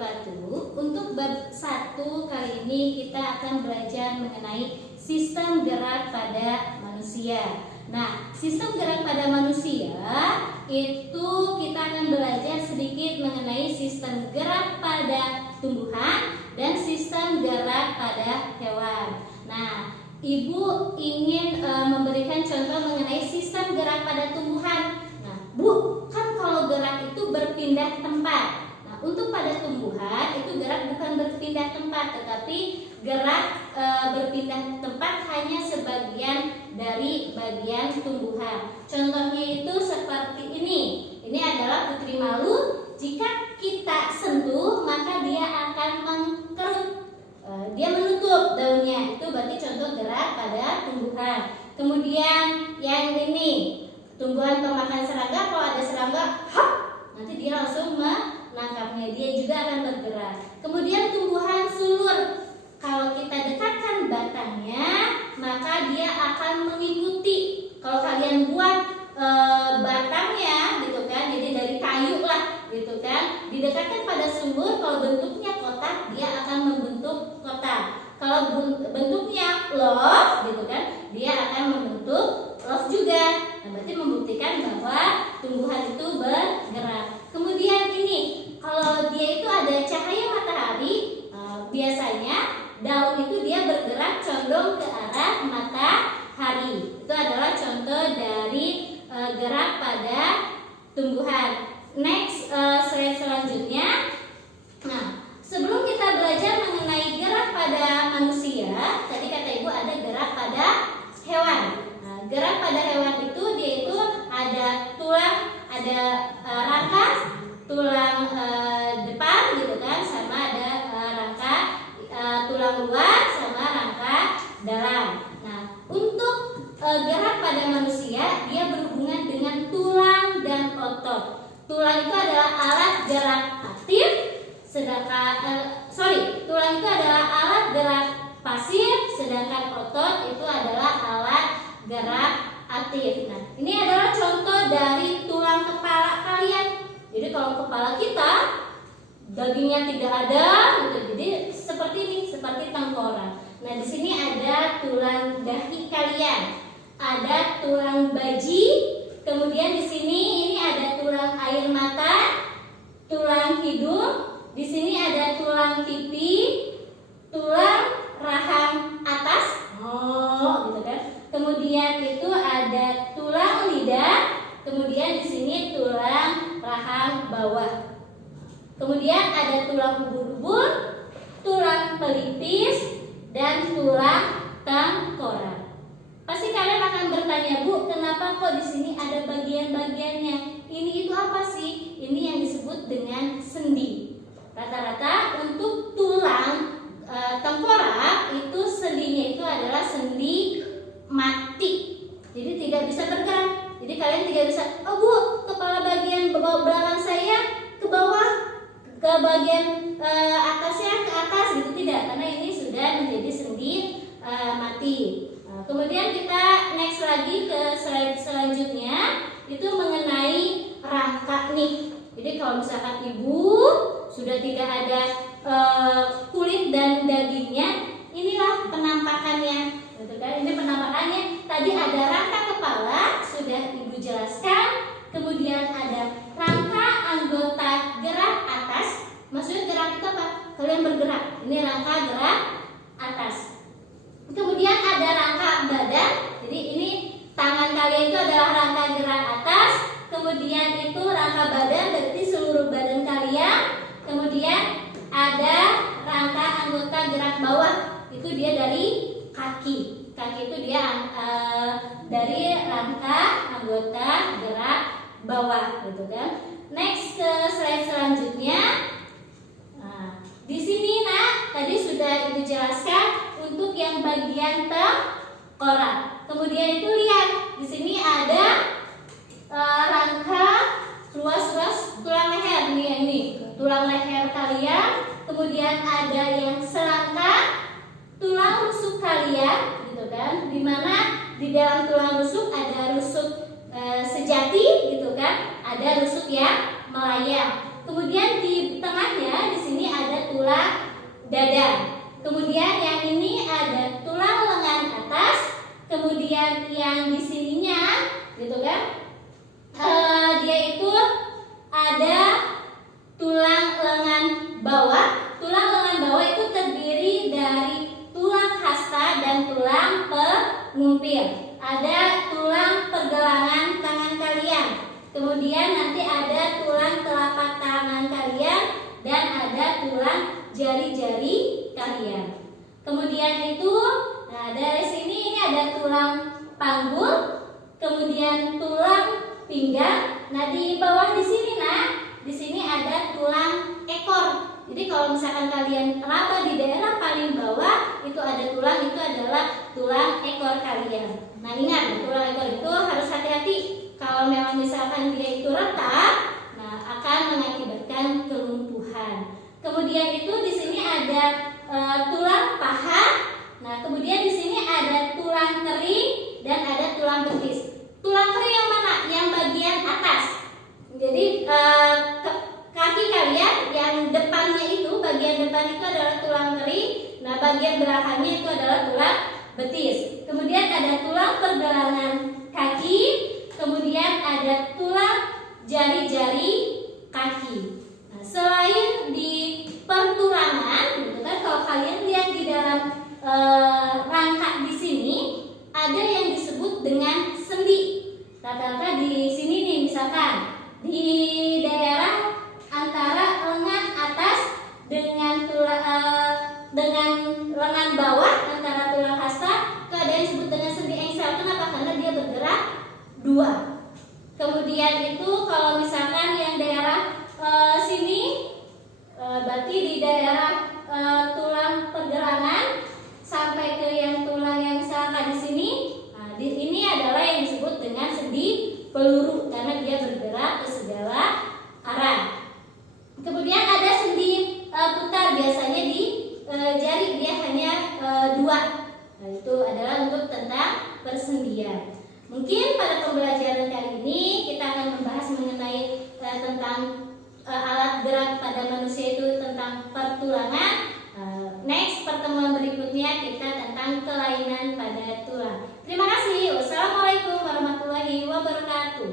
wabarakatuh. Untuk bab 1 kali ini kita akan belajar mengenai sistem gerak pada manusia. Nah, sistem gerak pada manusia itu kita akan belajar sedikit mengenai sistem gerak pada tumbuhan dan sistem gerak pada hewan. Nah, Ibu ingin memberikan contoh mengenai sistem gerak pada tumbuhan. Nah, Bu, kan kalau gerak itu berpindah tempat. Nah, untuk pada tumbuhan itu gerak bukan berpindah tempat, tetapi gerak berpindah tempat hanya sebagian dari bagian tumbuhan. Contohnya itu seperti ini. Ini adalah putri malu. Jika kita sentuh, maka dia akan mengkerut. Dia menutup daunnya. Itu berarti contoh gerak pada tumbuhan. Kemudian yang ini, tumbuhan pemakan serangga. Kalau ada serangga, hop, nanti dia langsung menangkapnya. Dia juga akan bergerak. Kemudian tumbuhan sulur. Kalau kita dekatkan batangnya, maka dia akan mengikuti. Kalau kalian buat batangnya, gitu kan, jadi dari kayu lah, gitu kan, didekatkan pada sumur. Kalau bentuknya kotak, dia akan membentuk kotak. Kalau bentuknya love, gitu kan, dia akan membentuk love juga. Nah, berarti membuktikan bahwa tumbuhan itu bergerak. Kemudian ini, kalau dia itu ada cahaya matahari, biasanya daun itu dia bergerak condong ke arah matahari. Itu adalah contoh dari gerak pada tumbuhan. Next, slide selanjutnya. Nah, sebelum kita belajar mengenai gerak pada manusia, tadi kata Ibu ada gerak pada hewan. Nah, gerak pada hewan itu dia itu ada tulang, ada rangka, tulang depan, gitu kan, sama ada rangka tulang luar, sama rangka dalam. Nah, untuk gerak pada manusia dia berhubungan dengan tulang dan otot. Tulang itu adalah alat gerak aktif, sedangkan tulang itu adalah alat gerak pasif, sedangkan otot itu adalah alat gerak aktif. Nah, ini adalah contoh dari tulang kepala kalian. Jadi kalau kepala kita dagingnya tidak ada, gitu. Jadi seperti ini, seperti tengkorak. Nah, di sini ada tulang dahi kalian, ada tulang baji, kemudian di sini ini ada tulang air mata, tulang hidung, di sini ada tulang pipi, tulang rahang atas, gitu kan. Kemudian itu ada tulang lidah, kemudian di sini tulang rahang bawah. Kemudian ada tulang ubur-ubur, tulang pelipis, dan tulang tengkorak. Pasti kalian akan bertanya, Bu, kenapa kok di sini ada bagian-bagiannya? Ini itu apa sih? Ini yang disebut dengan sendi. Rata-rata untuk tulang tengkorak itu sendinya itu adalah sendi mati. Jadi tidak bisa bergerak. Jadi kalian tidak bisa, oh Bu, kepala bagian belakang saya ke bawah, ke bagian atasnya ke atas, gitu, tidak, karena ini sudah menjadi sendi mati. Nah, kemudian kita next lagi ke slide selanjutnya, itu mengenai rangka nih. Jadi kalau misalkan Ibu sudah tidak ada kulit dan dagingnya, inilah penampakannya, gitu kan? Ini penampakannya. Tadi ada rangka kepala, sudah Ibu jelaskan. Kemudian ada rangka anggota gerak atas. Maksudnya gerak itu apa? Kalian bergerak. Ini rangka gerak atas. Kemudian ada rangka badan. Jadi ini tangan kalian itu adalah rangka gerak atas. Kemudian itu rangka badan, berarti seluruh badan kalian. Kemudian ada rangka anggota gerak bawah. Itu dia dari kaki. Kaki itu dia dari rangka anggota gerak bawah, gitu kan. Next ke slide selanjutnya. Nah, di sini tadi sudah Ibu jelaskan untuk yang bagian tengkorak. Kemudian itu lihat di sini ada rangka ruas-ruas tulang leher nih, ini tulang leher kalian. Kemudian ada yang serangka tulang rusuk kalian, gitu kan. Dimana di dalam tulang rusuk ada rusuk sejati, gitu kan. Ada rusuk yang melayang. Kemudian di tengahnya di sini dada. Kemudian yang ini ada tulang lengan atas. Kemudian yang di sininya, gitu kan? Dia itu ada tulang lengan bawah. Tulang lengan bawah itu terdiri dari tulang hasta dan tulang pengumpil. Ada tulang pergelangan tangan kalian. Kemudian nanti ada tulang telapak tangan kalian dan ada tulang jari-jari kalian. Kemudian itu, nah dari sini ini ada tulang panggul, kemudian tulang pinggang. Nah di bawah di sini, di sini ada tulang ekor. Jadi kalau misalkan kalian raba di daerah paling bawah itu ada tulang, itu adalah tulang ekor kalian. Nah ingat, tulang ekor itu harus hati-hati. Kalau memang misalkan dia itu retak, nah akan mengakibatkan kelumpuhan. Kemudian itu di sini ada tulang paha. Nah kemudian di sini ada tulang kering dan ada tulang betis. Tulang kering yang mana? Yang bagian atas. Jadi kaki kalian yang depannya itu, bagian depan itu adalah tulang kering. Nah bagian belakangnya itu adalah tulang betis. Kemudian ada tulang pergelangan kaki. Kemudian ada tulang jari-jari kaki. Nah, selain di pertulangan, gitu kan, kalau kalian lihat di dalam rangka di sini ada yang disebut dengan sendi. Rata-rata di sini nih, misalkan di daerah antara lengan atas dengan lengan bawah, antara tulang hasta, itu ada yang disebut dengan sendi engsel. Kenapa? Karena dia bergerak dua. Kemudian itu kalau misalkan yang daerah sini, berarti di daerah tulang pergelangan sampai ke yang tulang yang misalkan di sini, nah, ini adalah yang disebut dengan sendi peluru karena dia bergerak ke segala arah. Kemudian ada sendi putar, biasanya di jari, dia hanya dua. Nah, itu adalah untuk tentang persendian. Mungkin pada pembelajaran kali ini kita akan membahas mengenai tentang alat gerak pada manusia itu tentang pertulangan. Next pertemuan berikutnya kita tentang kelainan pada tulang. Terima kasih. Wassalamualaikum warahmatullahi wabarakatuh.